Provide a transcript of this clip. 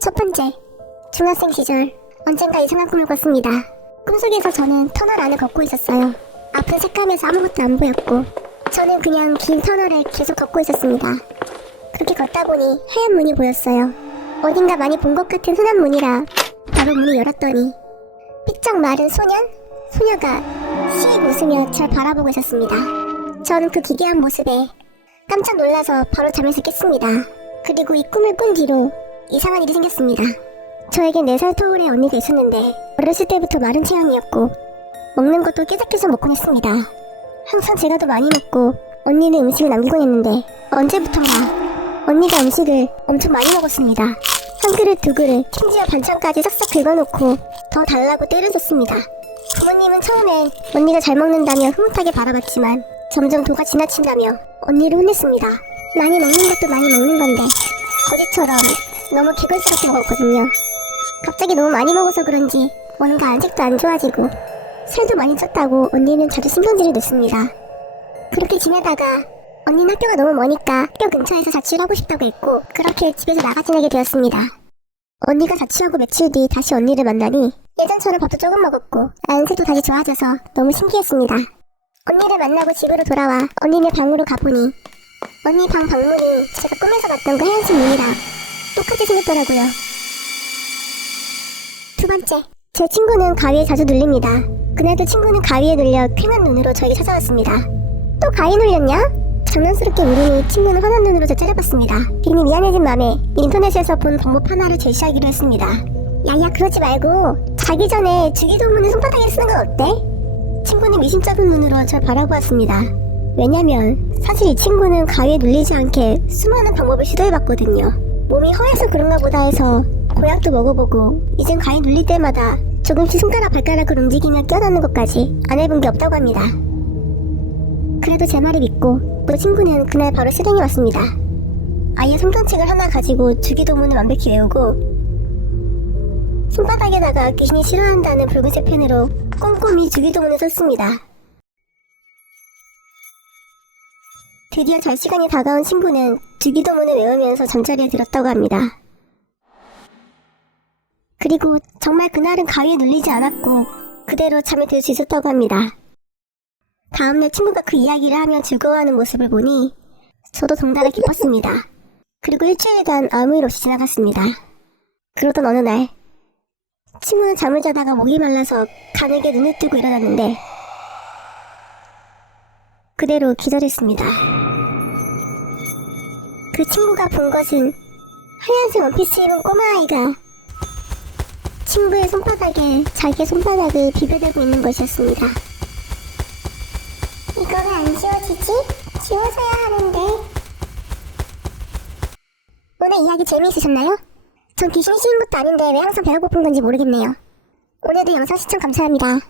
첫 번째, 중학생 시절 언젠가 이상한 꿈을 꿨습니다. 꿈속에서 저는 터널 안을 걷고 있었어요. 앞은 새까매서 아무것도 안 보였고 저는 그냥 긴 터널을 계속 걷고 있었습니다. 그렇게 걷다 보니 하얀 문이 보였어요. 어딘가 많이 본 것 같은 흔한 문이라 바로 문을 열었더니 삐쩍 마른 소년? 소녀가 씩 웃으며 절 바라보고 있었습니다. 저는 그 기괴한 모습에 깜짝 놀라서 바로 잠에서 깼습니다. 그리고 이 꿈을 꾼 뒤로 이상한 일이 생겼습니다. 저에겐 4살 터울의 언니가 있었는데 어렸을 때부터 마른 체형이었고 먹는 것도 깨작깨작 먹곤 했습니다. 항상 제가 더 많이 먹고 언니는 음식을 남기곤 했는데 언제부턴가 언니가 음식을 엄청 많이 먹었습니다. 한 그릇 두 그릇 심지어 반찬까지 싹싹 긁어놓고 더 달라고 때려줬습니다. 부모님은 처음엔 언니가 잘 먹는다며 흐뭇하게 바라봤지만 점점 도가 지나친다며 언니를 혼냈습니다. 많이 먹는 것도 많이 먹는 건데 거지처럼 너무 개걸스럽게 먹었거든요. 갑자기 너무 많이 먹어서 그런지 뭔가 안색도 안 좋아지고 살도 많이 쪘다고 언니는 자주 신경질을 냈습니다. 그렇게 지내다가 언니는 학교가 너무 머니까 학교 근처에서 자취를 하고 싶다고 했고 그렇게 집에서 나가 지내게 되었습니다. 언니가 자취하고 며칠 뒤 다시 언니를 만나니 예전처럼 밥도 조금 먹었고 안색도 다시 좋아져서 너무 신기했습니다. 언니를 만나고 집으로 돌아와 언니네 방으로 가보니 언니 방 방문이 제가 꿈에서 봤던 그 문이랑 똑같이 생겼더라고요. 두 번째, 제 친구는 가위에 자주 눌립니다. 그날도 친구는 가위에 눌려 쾌한 눈으로 저에게 찾아왔습니다. 또 가위 눌렸냐? 장난스럽게 물으니 친구는 화난 눈으로 저 째려봤습니다. 괜히 미안해진 맘에 인터넷에서 본 방법 하나를 제시하기로 했습니다. 야야 그러지 말고 자기 전에 주기도문을 손바닥에 쓰는 건 어때? 친구는 미심쩍은 눈으로 절 바라보았습니다. 왜냐면 사실 이 친구는 가위에 눌리지 않게 수많은 방법을 시도해봤거든요. 몸이 허해서 그런가 보다 해서 보약도 먹어보고 이젠 가위 눌릴 때마다 조금씩 손가락 발가락을 움직이며 껴넣는 것까지 안 해본 게 없다고 합니다. 그래도 제 말을 믿고 그 친구는 그날 바로 실행해 왔습니다. 아예 성경책을 하나 가지고 주기도문을 완벽히 외우고 손바닥에다가 귀신이 싫어한다는 붉은색 펜으로 꼼꼼히 주기도문을 썼습니다. 드디어 잘 시간이 다가온 친구는 주기도문을 외우면서 잠자리에 들었다고 합니다. 그리고 정말 그날은 가위에 눌리지 않았고 그대로 잠에 들 수 있었다고 합니다. 다음날 친구가 그 이야기를 하며 즐거워하는 모습을 보니 저도 동달아 기뻤습니다. 그리고 일주일간 아무 일 없이 지나갔습니다. 그러던 어느 날 친구는 잠을 자다가 목이 말라서 가늘게 눈을 뜨고 일어났는데 그대로 기절했습니다. 그 친구가 본 것은 하얀색 원피스 입은 꼬마아이가 친구의 손바닥에 자기의 손바닥을 비벼대고 있는 것이었습니다. 이거 왜안 지워지지? 지워져야 하는데. 오늘 이야기 재미있으셨나요? 전 귀신이 씌운 것도 아닌데 왜 항상 배가 고픈 건지 모르겠네요. 오늘도 영상 시청 감사합니다.